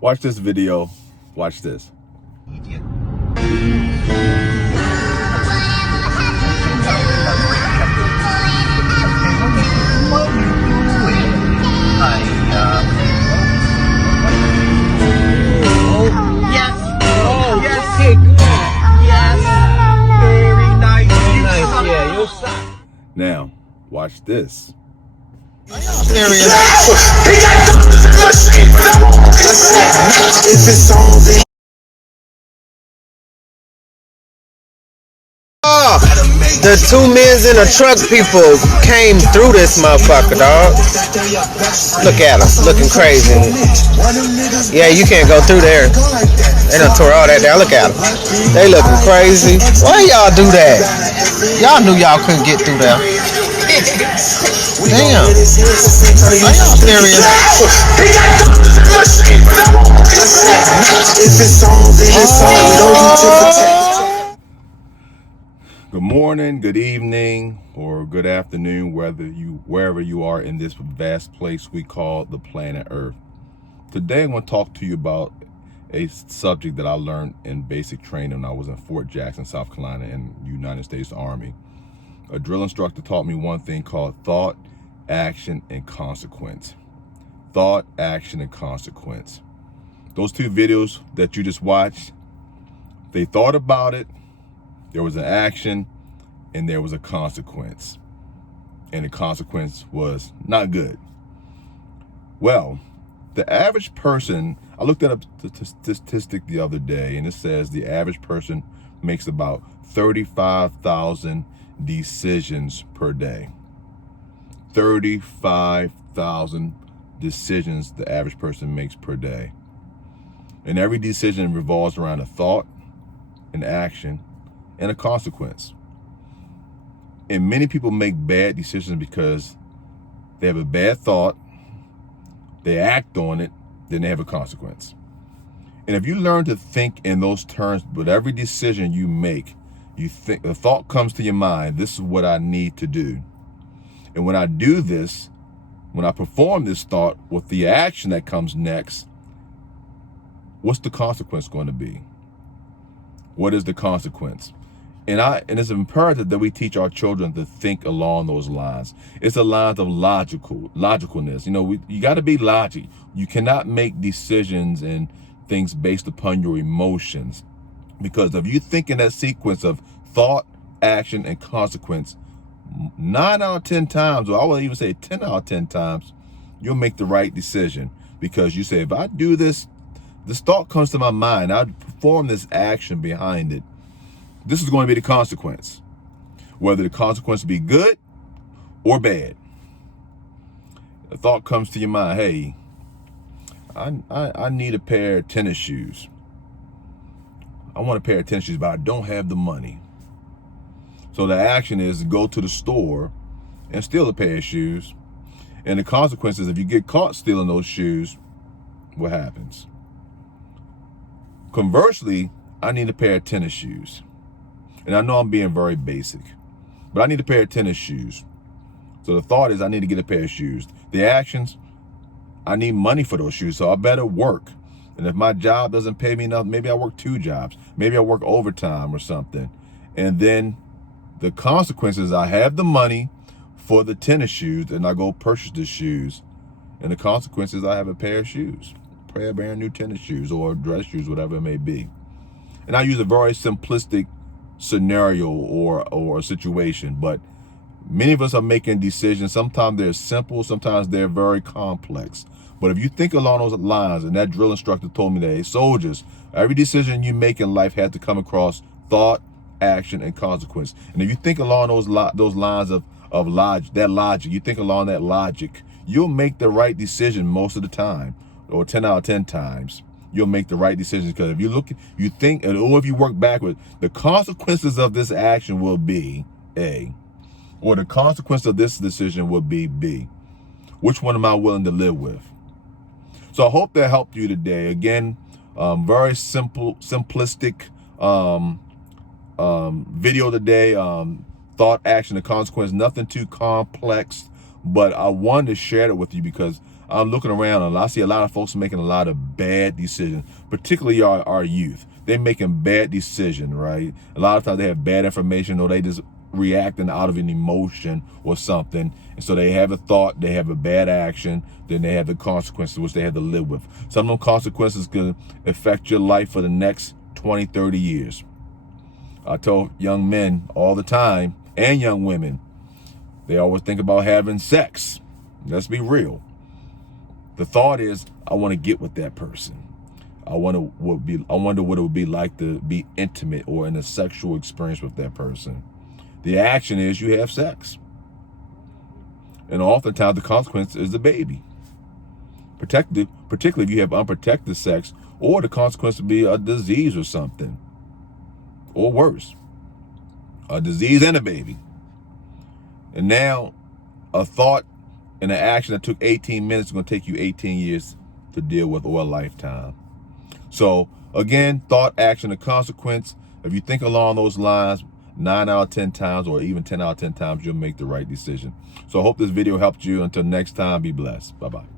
Watch this video. Watch this. Now, watch this. The two men in a truck people came through this motherfucker, dog. Look at them, looking crazy. Yeah, you can't go through there. They done tore all that down. Look at them. They looking crazy. Why y'all do that? Y'all knew y'all couldn't get through there. Damn. Are y'all serious? Good morning, good evening, or good afternoon, wherever you are in this vast place we call the planet Earth. Today I'm going to talk to you about a subject that I learned in basic training when I was in Fort Jackson, South Carolina in the United States Army. A drill instructor taught me one thing called thought, action, and consequence. Thought, action, and consequence. Those two videos that you just watched, they thought about it, there was an action, and there was a consequence. And the consequence was not good. Well, the average person, I looked at a statistic the other day, and it says the average person makes about 35,000 decisions per day. 35,000 decisions the average person makes per day. And every decision revolves around a thought, an action, and a consequence. And many people make bad decisions because they have a bad thought, they act on it, then they have a consequence. And if you learn to think in those terms, with every decision you make, you think, the thought comes to your mind, this is what I need to do. And when I do this, when I perform this thought with the action that comes next, what's the consequence going to be? What is the consequence? And it's imperative that we teach our children to think along those lines. It's the lines of logicalness. You know, you got to be logic. You cannot make decisions and things based upon your emotions, because if you think in that sequence of thought, action, and consequence, 9 out of 10 times, or I would even say 10 out of 10 times, you'll make the right decision, because you say, if I do this, this thought comes to my mind, I perform this action behind it, this is going to be the consequence, whether the consequence be good or bad. The thought comes to your mind, hey, I need a pair of tennis shoes. I want a pair of tennis shoes, but I don't have the money. So the action is to go to the store and steal a pair of shoes. And the consequence is, if you get caught stealing those shoes, what happens? Conversely, I need a pair of tennis shoes. And I know I'm being very basic, but I need a pair of tennis shoes. So the thought is, I need to get a pair of shoes. The actions, I need money for those shoes, so I better work. And if my job doesn't pay me enough, maybe I work 2 jobs. Maybe I work overtime or something. And then the consequences, I have the money for the tennis shoes, and I go purchase the shoes. And the consequences, I have a pair of shoes, a pair of brand new tennis shoes or dress shoes, whatever it may be. And I use a very simplistic scenario or a situation, but many of us are making decisions. Sometimes they're simple, sometimes they're very complex. But if you think along those lines, and that drill instructor told me that, hey, soldiers, every decision you make in life has to come across thought, action, and consequence. And if you think along those lines of logic, you think along that logic, you'll make the right decision most of the time, or 10 out of 10 times. You'll make the right decisions, because if you look, you think, or if you work backward, the consequences of this action will be A, or the consequence of this decision will be B. Which one am I willing to live with? So I hope that helped you today. Again, very simplistic video today. Thought, action, and consequence. Nothing too complex, but I wanted to share it with you because I'm looking around and I see a lot of folks making a lot of bad decisions, particularly our youth. They're making bad decisions, right? A lot of times they have bad information, or they just reacting out of an emotion or something. And so they have a thought, they have a bad action, then they have the consequences which they have to live with. Some of those consequences can affect your life for the next 20, 30 years. I tell young men all the time, and young women, they always think about having sex. Let's be real. The thought is, I want to get with that person. I wonder what it would be like to be intimate or in a sexual experience with that person. The action is you have sex. And oftentimes the consequence is the baby. Particularly if you have unprotected sex, or the consequence would be a disease or something. Or worse, a disease and a baby. And now a thought and an action that took 18 minutes is going to take you 18 years to deal with, or a lifetime. So again, thought, action, and consequence. If you think along those lines, 9 out of 10 times, or even 10 out of 10 times, you'll make the right decision. So I hope this video helped you. Until next time, be blessed. Bye-bye.